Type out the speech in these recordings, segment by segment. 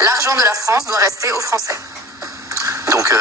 L'argent de la France doit rester aux Français. Donc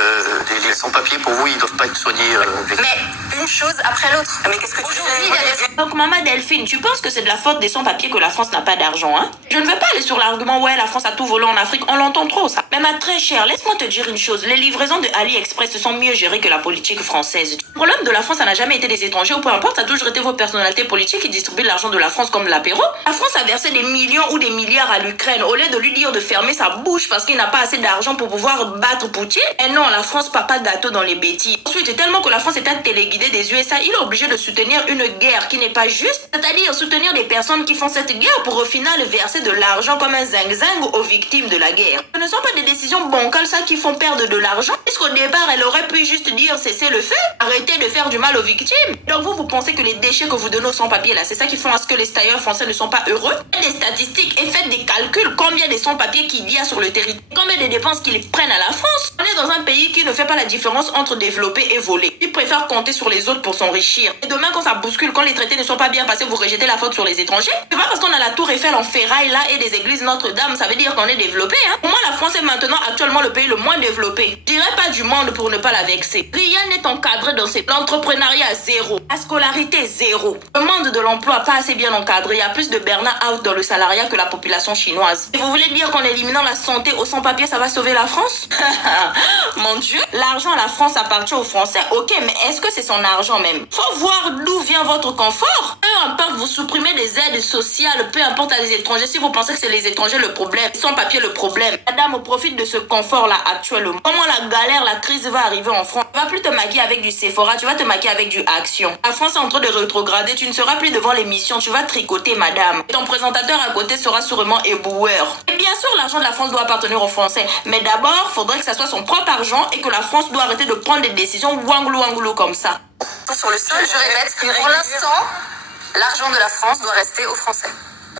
les sans-papiers, pour vous, ils ne doivent pas être soignés Mais une chose après l'autre. Mais qu'est-ce que tu dis? Donc maman Delphine, tu penses que c'est de la faute des sans-papiers que la France n'a pas d'argent, hein? Je ne veux pas aller sur l'argument, ouais, la France a tout volé en Afrique, on l'entend trop ça. Mais ma très chère, laisse-moi te dire une chose, les livraisons de AliExpress sont mieux gérées que la politique française. Le problème de la France, ça n'a jamais été des étrangers, ou peu importe, ça a toujours été vos personnalités politiques qui distribuent l'argent de la France comme de l'apéro. La France a versé des millions ou des milliards à l'Ukraine, au lieu de lui dire de fermer sa bouche parce qu'il n'a pas assez d'argent pour pouvoir battre Poutine. Et non, la France part pas gâteau dans les bêtises. Ensuite, tellement que la France est un téléguidé des USA, il est obligé de soutenir une guerre qui n'est pas juste, c'est-à-dire soutenir des personnes qui font cette guerre pour au final verser de l'argent comme un zing-zing aux victimes de la guerre. Ce ne sont pas des décisions bancales ça qui font perdre de l'argent, puisqu'au départ, elle aurait pu juste dire cessez le fait, arrêtez de faire du mal aux victimes. Donc vous pensez que les déchets que vous donnez aux sans-papiers là, c'est ça qui font à ce que les tailleurs français ne sont pas heureux? Faites des statistiques et faites des calculs, combien de sans-papiers qu'il y a sur le territoire, combien de dépenses qu'ils prennent à la France. On est dans un pays qui ne fait pas la différence entre développer et voler. Il préfère compter sur les autres pour s'enrichir. Et demain, quand ça bouscule, quand les traités ne sont pas bien passés, vous rejetez la faute sur les étrangers. C'est pas parce qu'on a la tour Eiffel en ferraille là et des églises Notre-Dame, ça veut dire qu'on est développé, hein. Pour moi, la France est maintenant actuellement le pays le moins développé. Je dirais pas du monde pour ne pas la vexer. Rien n'est encadré dans l'entrepreneuriat zéro. La scolarité zéro. Le monde de l'emploi pas assez bien encadré. Il y a plus de burn-out dans le salariat que la population chinoise. Et vous voulez dire qu'en éliminant la santé aux sans-papiers, ça va sauver la France? Mon Dieu, l'argent à la France appartient aux Français, ok, mais est-ce que c'est son argent même? Faut voir d'où vient votre confort. Peu importe, vous supprimez des aides sociales, peu importe à des étrangers, si vous pensez que c'est les étrangers le problème, sans papier le problème. Madame, profite de ce confort-là actuellement. Comment la galère, la crise va arriver en France? Tu vas plus te maquiller avec du Sephora, tu vas te maquiller avec du Action. La France est en train de rétrograder, tu ne seras plus devant l'émission, tu vas tricoter, madame. Et ton présentateur à côté sera sûrement éboueur. Et bien sûr, l'argent de la France doit appartenir aux Français, mais d'abord, faudrait que ça soit son propre argent et que la France doit arrêter de prendre des décisions wanglou comme ça. Sur le sol, je répète, pour l'instant, l'argent de la France doit rester aux Français.